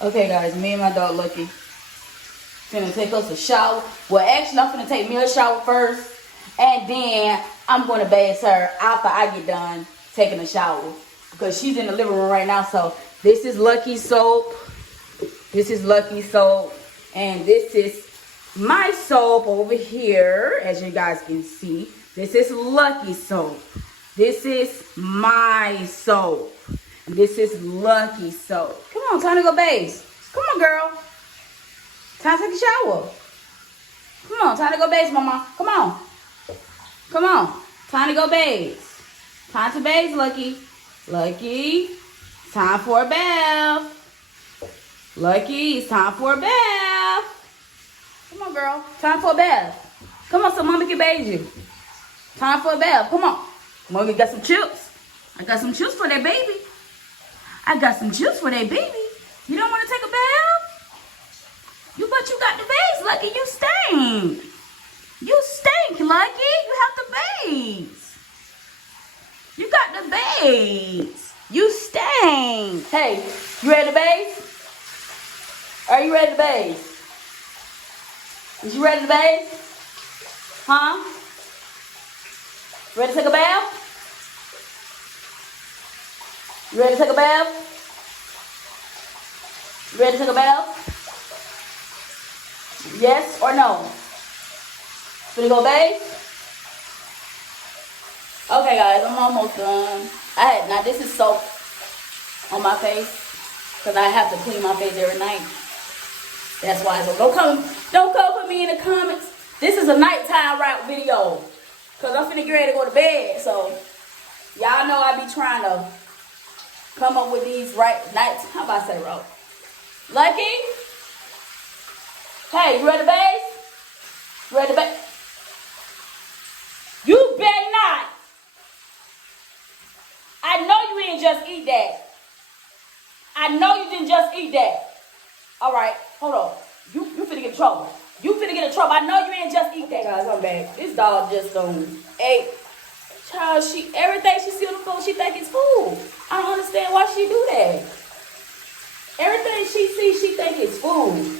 Okay, guys, me and my dog Lucky finna take us a shower. Well, actually, I'm finna take me a shower first, and then I'm gonna bathe her after I get done taking a shower because she's in the living room right now. So this is Lucky soap. This is Lucky soap, and this is my soap over here, as you guys can see. This is Lucky soap. This is my soap. This is Lucky soap. Come on, time to go bathe. Come on, girl. Time to take a shower. Come on, time to go bathe, mama. Come on. Come on. Time to go bathe. Time to bathe, Lucky. Lucky. Time for a bath. Lucky, it's time for a bath. Come on, girl. Time for a bath. Come on, so mommy can bathe you. Time for a bath. Come on. Mommy got some chips. I got some chips for that baby. I got some chips for that baby. You don't want to take a bath? But you got the bathe, Lucky. You stink. You stink, Lucky. You have to bathe. You got the bathe. You stink. Hey, you ready to bathe? Are you ready to bathe? Is you ready to bathe? Huh? Ready to take a bath? You ready to take a bath? You ready to take a bath? Yes or no? Gonna go bathe? Okay, guys, I'm almost done. Now this is soap on my face because I have to clean my face every night. That's why. So don't come for me in the comments. This is a nighttime rap video because I'm finna get ready to go to bed. So y'all know I be trying to come up with these nights. How about I say roll? Lucky? Hey, you ready to bathe? You ready to bathe? You better not. I know you didn't just eat that. I know you didn't just eat that. All right, hold on. You finna get in trouble. You finna get in trouble. I know you ain't just eat that. Guys, I'm back. This dog just ate. Child, everything she see on the floor, she think it's food. I don't understand why she do that. Everything she see, she think it's food.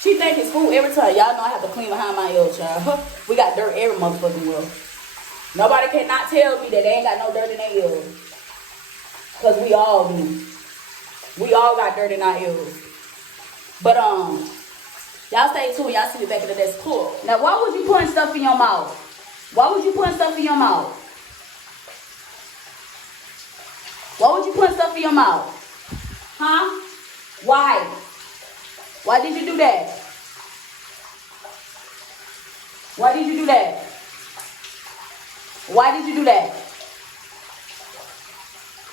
She think it's food every time. Y'all know I have to clean behind my ear, child. We got dirt every motherfucking world. Nobody cannot tell me that they ain't got no dirt in their ears. Because we all do. We all got dirt in our ears. But, y'all stay tuned. Y'all see me back in the next club. Now, why would you put stuff in your mouth? Why would you put stuff in your mouth? Why would you put stuff in your mouth? Huh? Why? Why did you do that? Why did you do that? Why did you do that?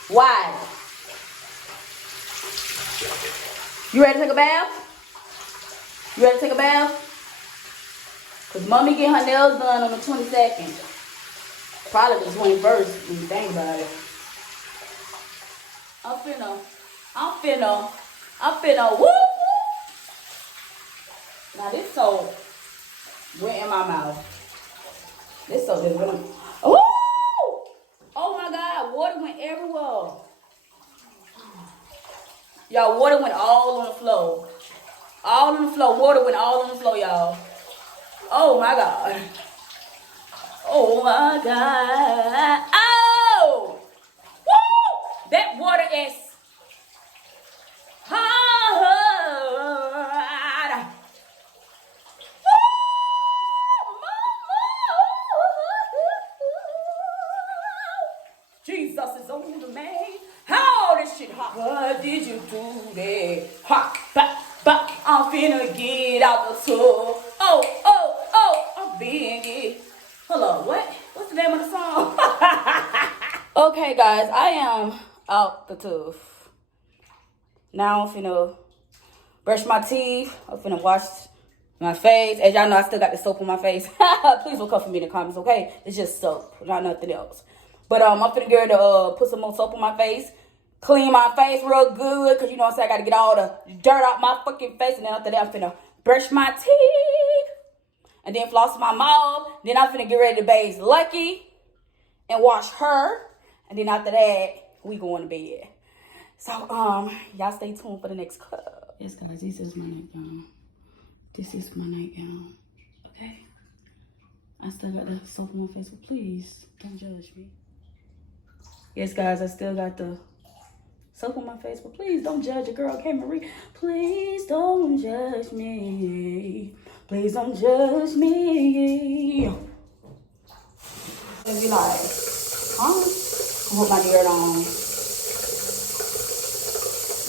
Why? You ready to take a bath? You ready to take a bath? Because mommy get her nails done on the 22nd. Probably the 21st, when you think about it. I'm finna, whoop, whoop. Now this soap went in my mouth. This soap just went, woo! Oh my God, water went everywhere. Y'all, water went all on the floor. All on the floor. Water went all on the floor, y'all. Oh my God. Oh my God. Oh! Woo! That water is hard. Jesus is on the man. How this shit hot? What did you do there? Hot, back. I'm finna get out the tub. I'm being it. Hold on, what? What's the name of the song? Okay, guys, I am out the tub. Now I'm finna brush my teeth. I'm finna wash my face. As y'all know, I still got the soap on my face. Please don't come for me in the comments, okay? It's just soap, not nothing else. But I'm finna get ready to put some more soap on my face. Clean my face real good. Because you know what I'm saying? I got to get all the dirt out my fucking face. And then after that, I'm finna brush my teeth. And then floss my mouth. Then I'm finna get ready to bathe Lucky. And wash her. And then after that, we going to bed. So, y'all stay tuned for the next club. Yes, guys, this is my nightgown. This is my nightgown. Okay? I still got the soap on my face, but please don't judge me. Yes, guys, I still got the soap on my face, but please don't judge a girl, K. Marie. Please don't judge me. Please don't judge me. And be like, huh? I put my deodorant on.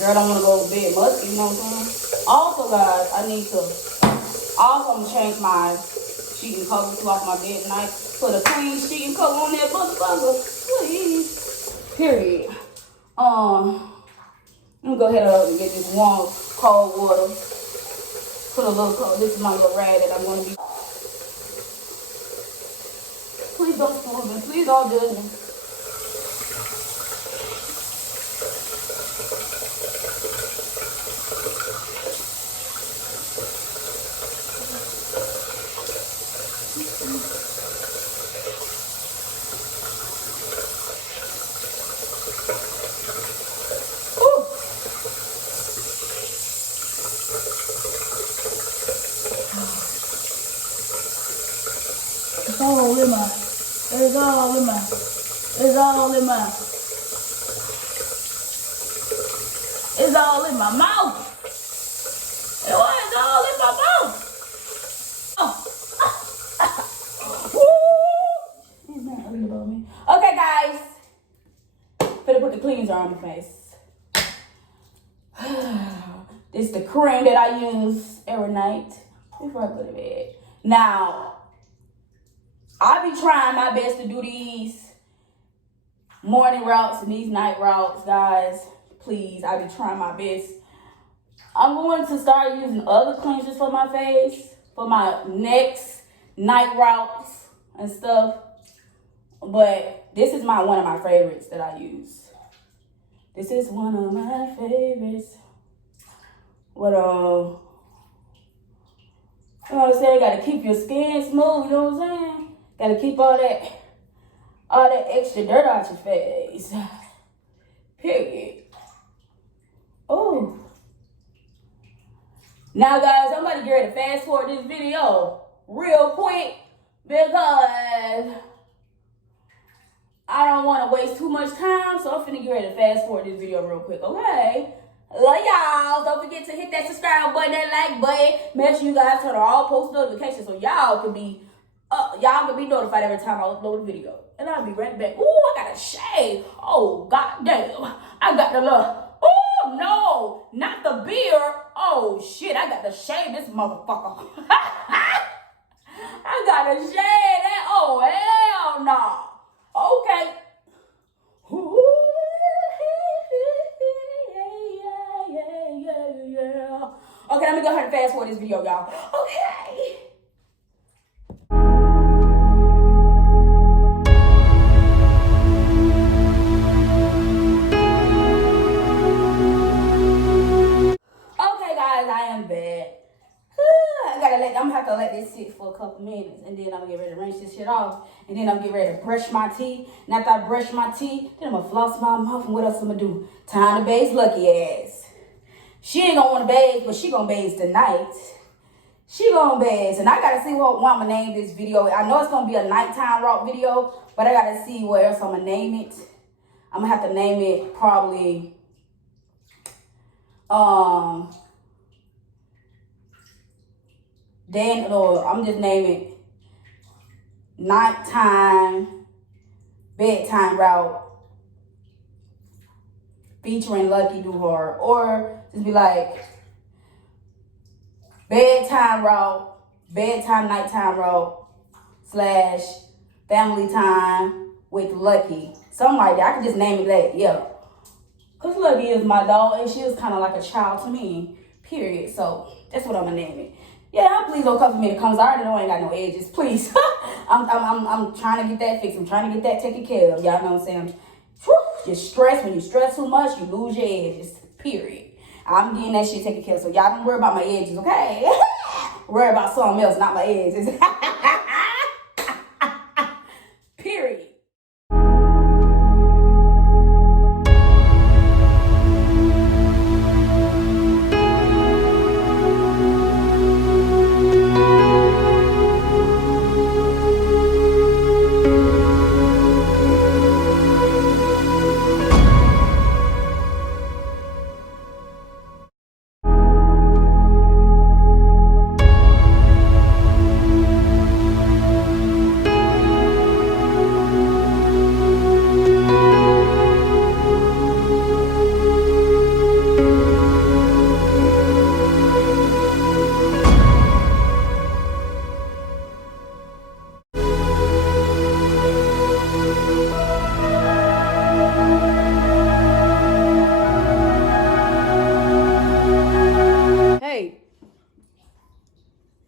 Girl, I don't want to go to bed musty, you know what I'm saying? Also, guys, I'm going to change my sheeting cover to off my bed tonight. Put a clean sheeting cover on that motherfucker, please. Period. I'm gonna go ahead and get this warm, cold water. Put a little cold. This is my little rag that I'm gonna be. Please don't spoil me. Please don't judge me. It's all in my, it's all in my, it's all in my, it's all in my mouth. It was all in my mouth. He's not worried about me. Okay, guys. Finna put the cleanser on my face. This is the cream that I use every night before I go to bed. Now, I be trying my best to do these morning routes and these night routes, guys. Please, I be trying my best. I'm going to start using other cleansers for my face, for my next night routes and stuff. But this is one of my favorites that I use. This is one of my favorites. What, you know what I'm saying? Gotta keep your skin smooth, you know what I'm saying? Gotta keep all that extra dirt out your face. Period. Oh. Now, guys, I'm about to get ready to fast forward this video real quick because I don't want to waste too much time. So I'm finna get ready to fast forward this video real quick, okay? Love y'all. Don't forget to hit that subscribe button, that like button. Make sure you guys turn on all post notifications so y'all can be notified every time I upload a video. And I'll be right back. Ooh, I got a shave. Oh, goddamn. I got the little, oh, no, not the beard. Oh, shit, I got to shave this motherfucker. I got to shave that. Oh, hell no. Okay. Yeah. Okay, let me go ahead and fast forward this video, y'all. Okay. I am bad. I'm gonna have to let this sit for a couple minutes, and then I'm gonna get ready to rinse this shit off, and then I'm gonna get ready to brush my teeth. And after I brush my teeth, then I'm gonna floss my mouth, and what else I'm gonna do? Time to bathe Lucky ass. She ain't gonna wanna bathe, but she gonna bathe tonight. She gonna bathe, and I gotta see what I'm gonna name this video. I know it's gonna be a nighttime rock video, but I gotta see what else I'm gonna name it. I'm gonna have to name it probably, I'm just naming it nighttime bedtime route featuring Lucky Duhar, or just be like bedtime route, bedtime nighttime route / family time with Lucky, something like that. I could just name it that, yeah, because Lucky is my dog and she is kind of like a child to me, period. So that's what I'm gonna name it. Yeah, please don't cover me the comes. I already know I ain't got no edges. Please. I'm trying to get that fixed. I'm trying to get that taken care of. Y'all know what I'm saying? You're stressed. When you stress too much, you lose your edges. Period. I'm getting that shit taken care of. So y'all don't worry about my edges, okay? Worry about something else, not my edges. Period.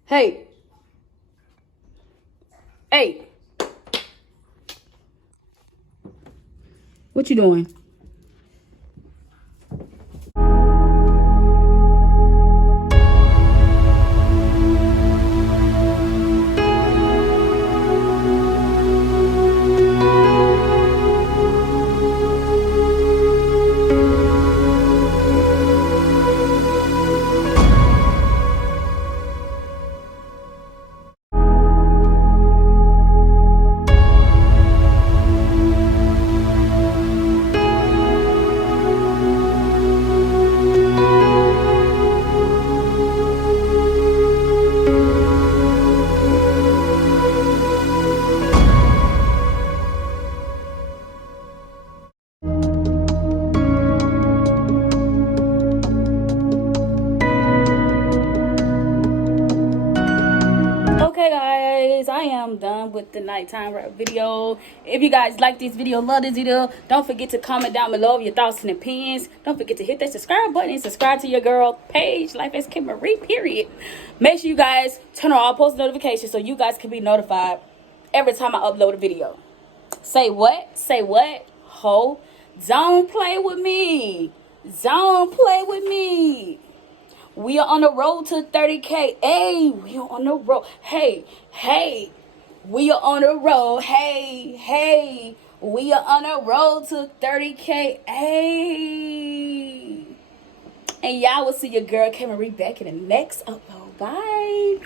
Hey. Hey. What you doing? Okay guys, I am done with the nighttime rap video. If you guys like this video, love this video, don't forget to comment down below your thoughts and opinions. Don't forget to hit that subscribe button and subscribe to your girl page, Life as Kim Marie, period. Make sure you guys turn on all post notifications so you guys can be notified every time I upload a video. Say what? Say what? Ho, don't play with me. Don't play with me. We are on the road to 30K. Hey, we are on the road. Hey, we are on the road. Hey, we are on the road to 30K. Hey. And y'all will see your girl Kim Marie back in the next upload. Bye.